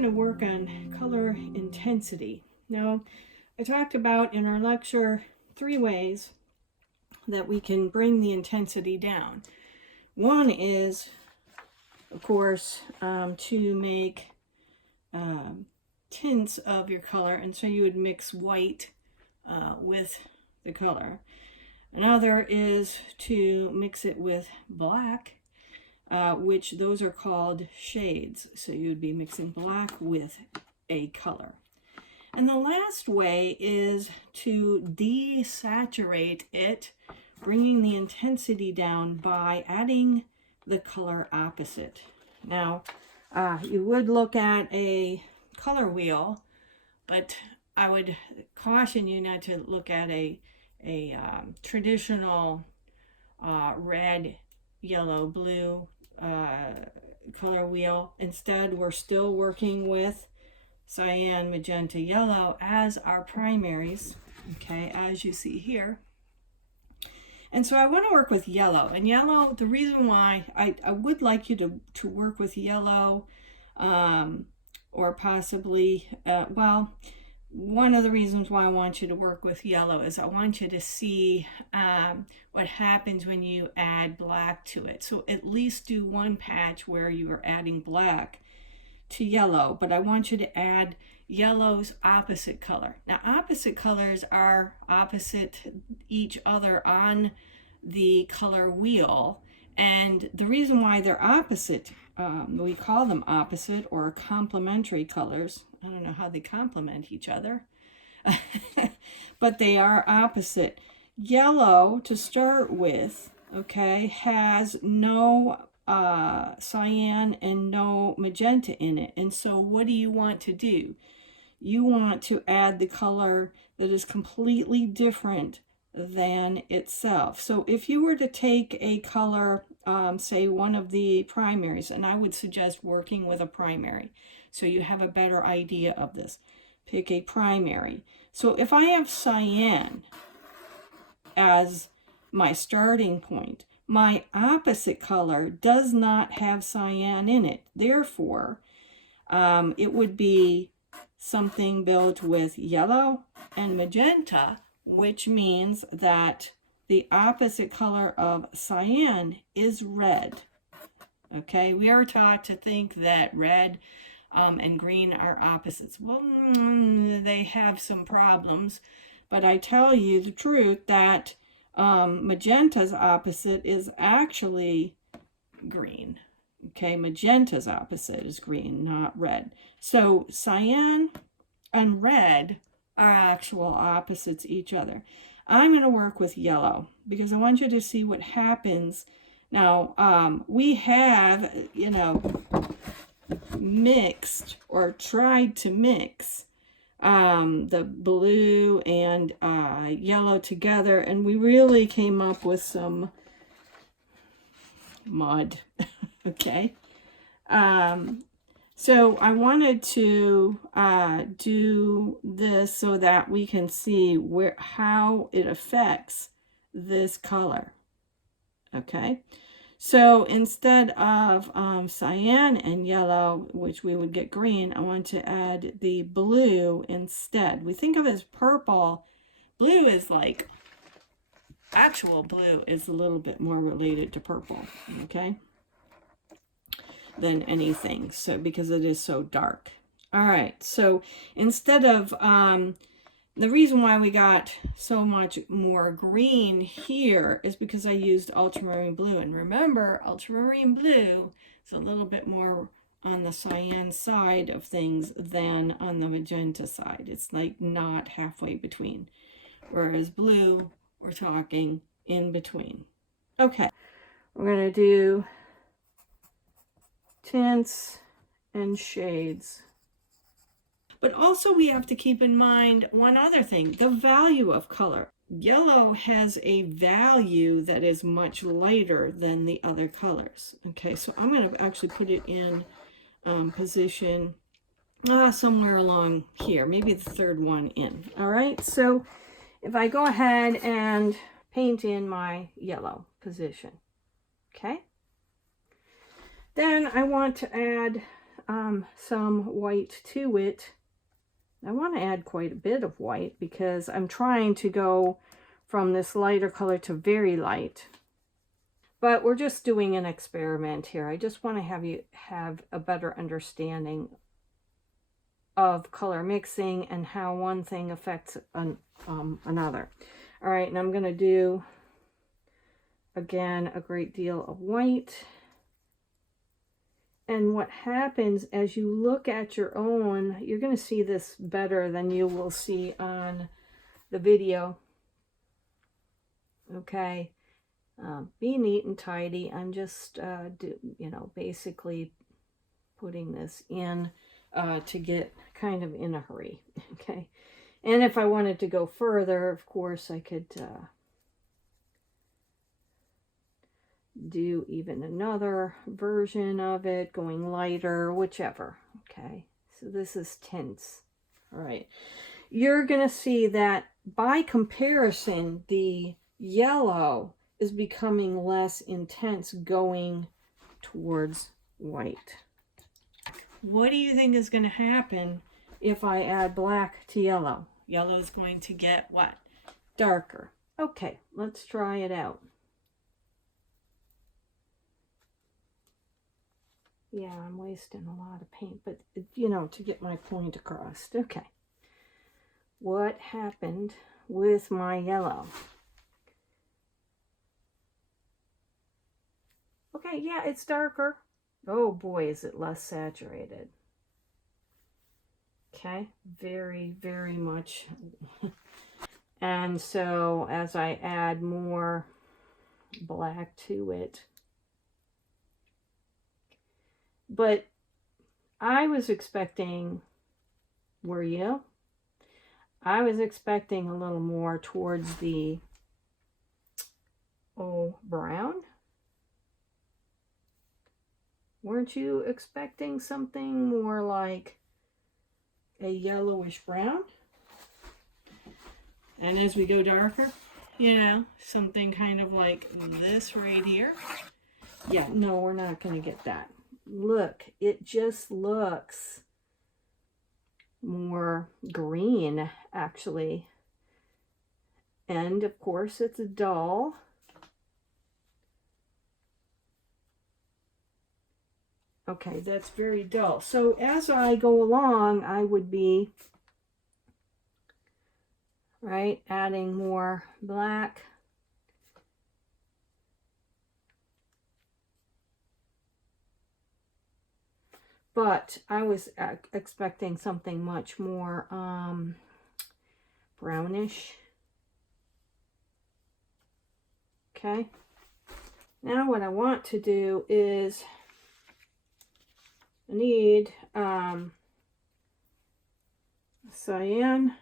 going to work on color intensity. Now, I talked about in our lecture 3 ways that we can bring the intensity down. One is, of course, to make tints of your color, and so you would mix white with the color. Another is to mix it with black, which those are called shades. So you'd be mixing black with a color. And the last way is to desaturate it, bringing the intensity down by adding the color opposite. Now, you would look at a color wheel, but I would caution you not to look at a traditional red, yellow, blue color wheel. Instead, we're still working with cyan, magenta, yellow as our primaries, okay, as you see here. And so I want to work with yellow. And yellow, the reason why I would like you to work with yellow, or possibly, well, one of the reasons why I want you to work with yellow is I want you to see what happens when you add black to it. So at least do one patch where you are adding black to yellow, but I want you to add yellow's opposite color. Now, opposite colors are opposite each other on the color wheel, and the reason why they're opposite, we call them opposite or complementary colors. I don't know how they complement each other, but they are opposite. Yellow, to start with, okay, has no cyan and no magenta in it. And so what do you want to do? You want to add the color that is completely different than itself. So if you were to take a color, say one of the primaries, and I would suggest working with a primary so you have a better idea of this. Pick a primary. So if I have cyan as my starting point, my opposite color does not have cyan in it. Therefore, it would be something built with yellow and magenta, which means that the opposite color of cyan is red. Okay, we are taught to think that red and green are opposites. Well, they have some problems, but I tell you the truth that magenta's opposite is actually green. Okay, magenta's opposite is green, not red. So cyan and red are actual opposites each other. I'm going to work with yellow because I want you to see what happens. Now, we have, mixed or tried to mix the blue and yellow together, and we really came up with some mud. Okay, so I wanted to do this so that we can see how it affects this color. Okay, so instead of cyan and yellow, which we would get green, I want to add the blue instead. We think of it as purple. Blue is like, actual blue is a little bit more related to purple, okay, than anything, so because it is so dark. All right, so instead of, the reason why we got so much more green here is because I used ultramarine blue. And remember, ultramarine blue is a little bit more on the cyan side of things than on the magenta side. It's like not halfway between. Whereas blue, we're talking in between. Okay, we're going to do tints and shades. But also we have to keep in mind one other thing, the value of color. Yellow has a value that is much lighter than the other colors. Okay, so I'm going to actually put it in position somewhere along here, maybe the third one in. All right, so if I go ahead and paint in my yellow position, okay, then I want to add some white to it. I want to add quite a bit of white because I'm trying to go from this lighter color to very light. But we're just doing an experiment here. I just want to have you have a better understanding of color mixing and how one thing affects another. All right, and I'm going to do, again, a great deal of white. And what happens as you look at your own, you're going to see this better than you will see on the video. Okay, be neat and tidy. I'm just, basically putting this in to get kind of in a hurry. Okay, and if I wanted to go further, of course, I could do even another version of it, going lighter, whichever. Okay, so this is tints. All right, you're gonna see that by comparison, the yellow is becoming less intense going towards white. What do you think is going to happen if I add black to yellow? Yellow is going to get what? Darker. Okay, let's try it out. Yeah, I'm wasting a lot of paint, but, to get my point across. Okay. What happened with my yellow? Okay, yeah, it's darker. Oh boy, is it less saturated. Okay, very, very much. And so as I add more black to it, but I was expecting, were you? I was expecting a little more towards the brown. Weren't you expecting something more like a yellowish brown? And as we go darker, something kind of like this right here. Yeah, no, we're not going to get that. Look, it just looks more green, actually. And, of course, it's dull. Okay, that's very dull. So as I go along, I would be, adding more black. But I was expecting something much more brownish. Okay. Now what I want to do is I need cyan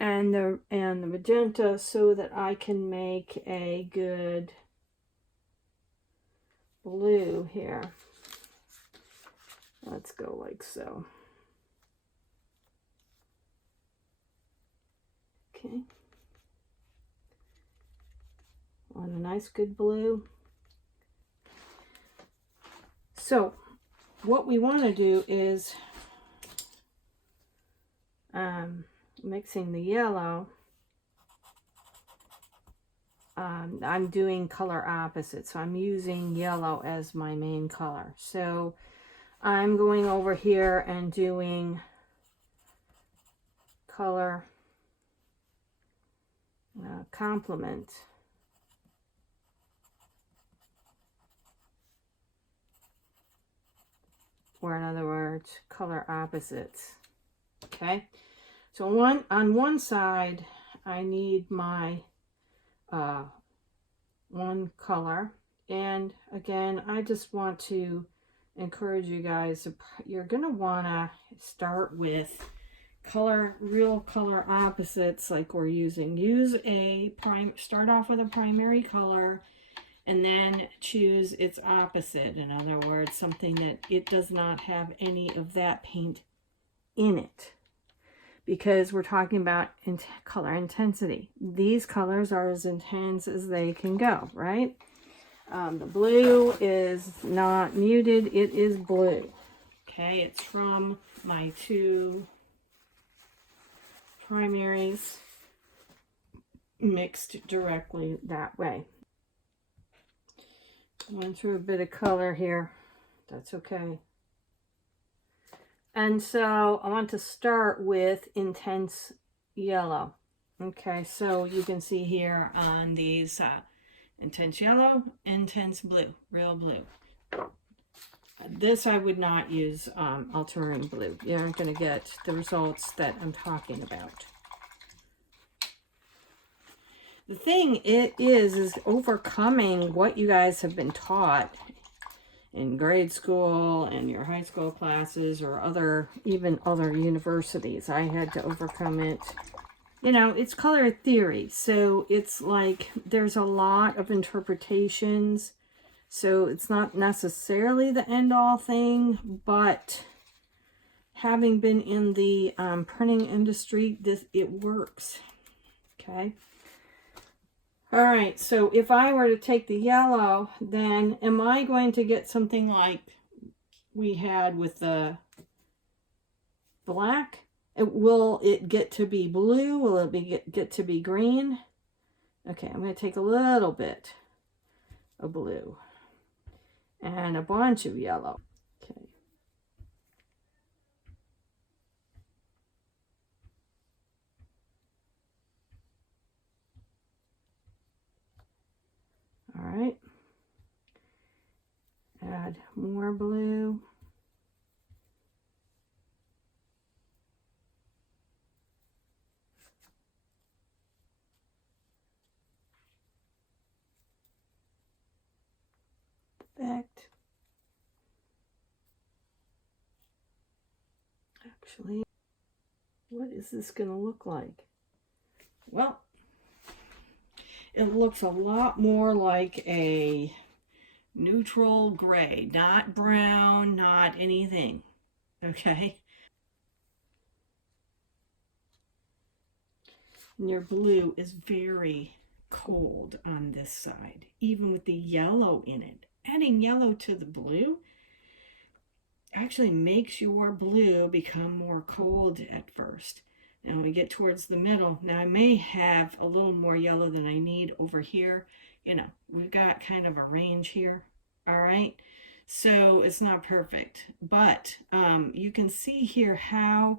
and the magenta so that I can make a good blue here. Let's go like so. Okay. Want a nice good blue. So what we want to do is mixing the yellow. I'm doing color opposite, so I'm using yellow as my main color. So I'm going over here and doing color complement. Or in other words, color opposites. Okay, so on one side I need my one color, and again I just want to encourage you guys, you're gonna want to start with real color opposites like we're using. Start off with a primary color and then choose its opposite. In other words, something that it does not have any of that paint in it, because we're talking about color intensity. These colors are as intense as they can go, right? The blue is not muted, it is blue. Okay, it's from my 2 primaries mixed directly that way. Went through a bit of color here. That's okay. And so I want to start with Intense Yellow. Okay, so you can see here on these Intense Yellow, Intense Blue, Real Blue. This I would not use ultramarine blue. You aren't going to get the results that I'm talking about. The thing it is overcoming what you guys have been taught in grade school and your high school classes or even other universities. I had to overcome it. You know, it's color theory, so it's like there's a lot of interpretations. So it's not necessarily the end-all thing, but having been in the printing industry, it works. Okay. All right, so if I were to take the yellow, then am I going to get something like we had with the black? Will it get to be blue? Will it get to be green? Okay, I'm going to take a little bit of blue and a bunch of yellow. Okay. All right. Add more blue. Perfect. Actually, what is this going to look like? Well, it looks a lot more like a neutral gray, not brown, not anything. Okay. And your blue is very cold on this side, even with the yellow in it. Adding yellow to the blue actually makes your blue become more cold at first. Now when we get towards the middle, now I may have a little more yellow than I need over here. You know, we've got kind of a range here. All right. So it's not perfect, but you can see here how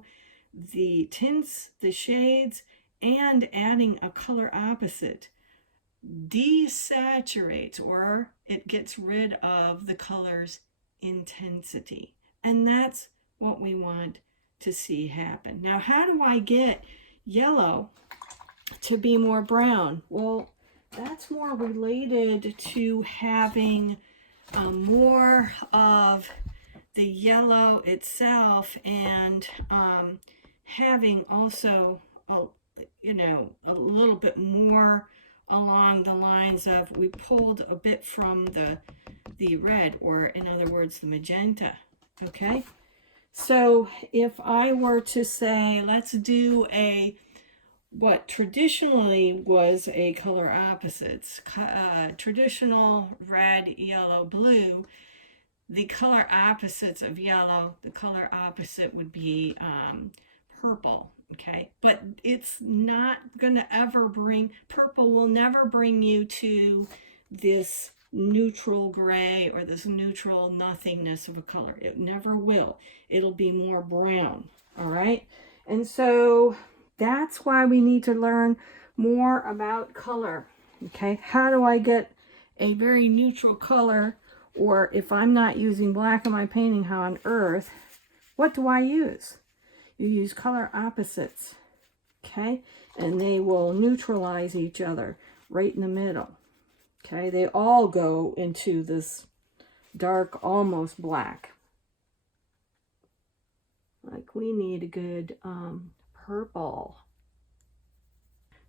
the tints, the shades, and adding a color opposite desaturates, or it gets rid of the color's intensity. And that's what we want to see happen. Now, how do I get yellow to be more brown? Well, that's more related to having more of the yellow itself and having also a little bit more along the lines of we pulled a bit from the red, or in other words the magenta. Okay, so if I were to say let's do what traditionally was a color opposites, traditional red, yellow, blue, the color opposites of yellow, the color opposite would be purple. Okay, but it's not going to ever purple will never bring you to this neutral gray or this neutral nothingness of a color. It never will. It'll be more brown. All right, and so that's why we need to learn more about color. Okay, how do I get a very neutral color? Or if I'm not using black in my painting, how on earth, what do I use? You use color opposites, okay? And they will neutralize each other right in the middle, okay? They all go into this dark, almost black. Like we need a good purple.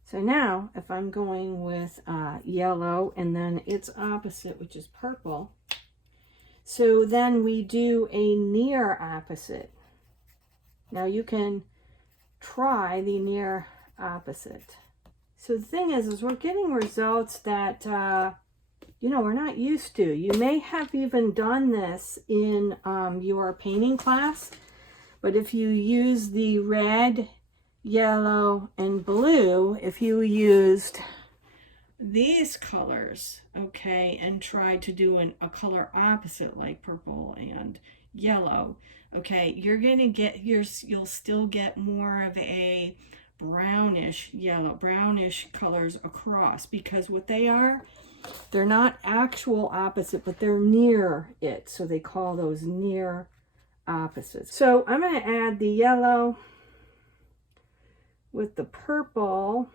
So now, if I'm going with yellow and then its opposite, which is purple, so then we do a near opposite. Now you can try the near opposite. So the thing is we're getting results that, you know, we're not used to. You may have even done this in your painting class, but if you use the red, yellow, and blue, if you used these colors, okay, and tried to do a color opposite like purple and yellow, okay, you're gonna get you'll still get more of a brownish yellow, brownish colors across, because what they are, they're not actual opposite, but they're near it, so they call those near opposites. So I'm going to add the yellow with the purple,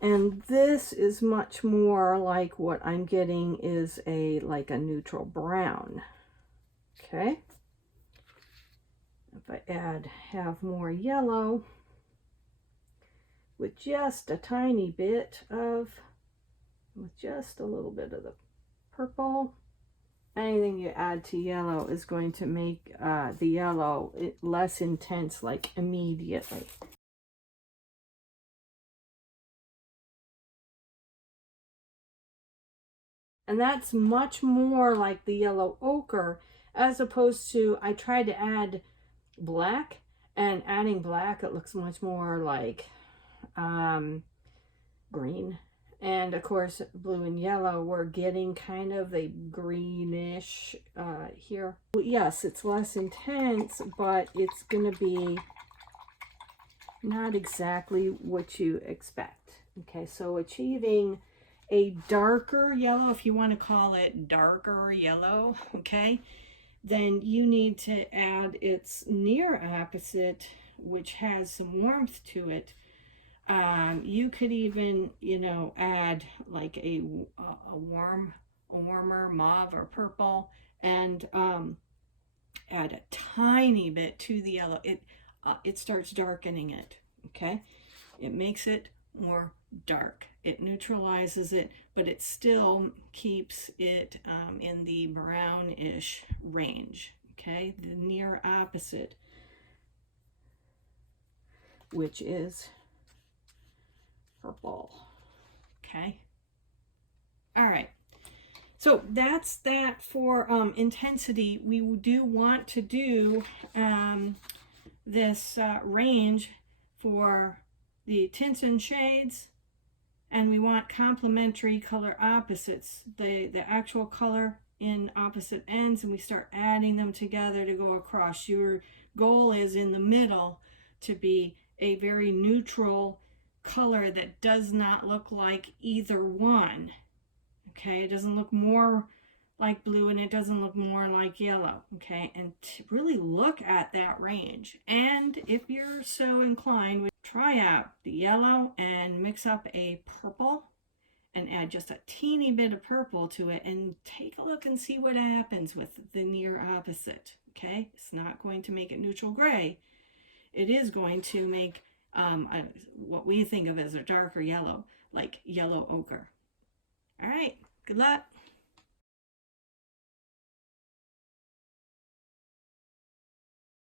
and this is much more like what I'm getting is like a neutral brown. Okay, if I have more yellow with just a tiny bit of, with just a little bit of the purple. Anything you add to yellow is going to make the yellow less intense, like immediately. And that's much more like the yellow ochre, as opposed to, I tried to add black, and adding black, it looks much more like green. And of course, blue and yellow, we're getting kind of a greenish here. Yes, it's less intense, but it's going to be not exactly what you expect. Okay, so achieving a darker yellow, if you want to call it darker yellow, okay, then you need to add its near opposite, which has some warmth to it. You could even, you know, add like a warmer mauve or purple, and add a tiny bit to the yellow. It starts darkening it. Okay, it makes it more dark. It neutralizes it, but it still keeps it in the brownish range. Okay, the near opposite, which is purple. Okay, all right, so that's that for intensity. We do want to do this range for the tints and shades, and we want complementary color opposites, the actual color in opposite ends, and we start adding them together to go across. Your goal is in the middle to be a very neutral color that does not look like either one. Okay, it doesn't look more like blue and it doesn't look more like yellow. Okay, and to really look at that range, and if you're so inclined, try out the yellow and mix up a purple and add just a teeny bit of purple to it, and take a look and see what happens with the near opposite. Okay, it's not going to make it neutral gray. It is going to make what we think of as a darker yellow, like yellow ochre. All right, good luck.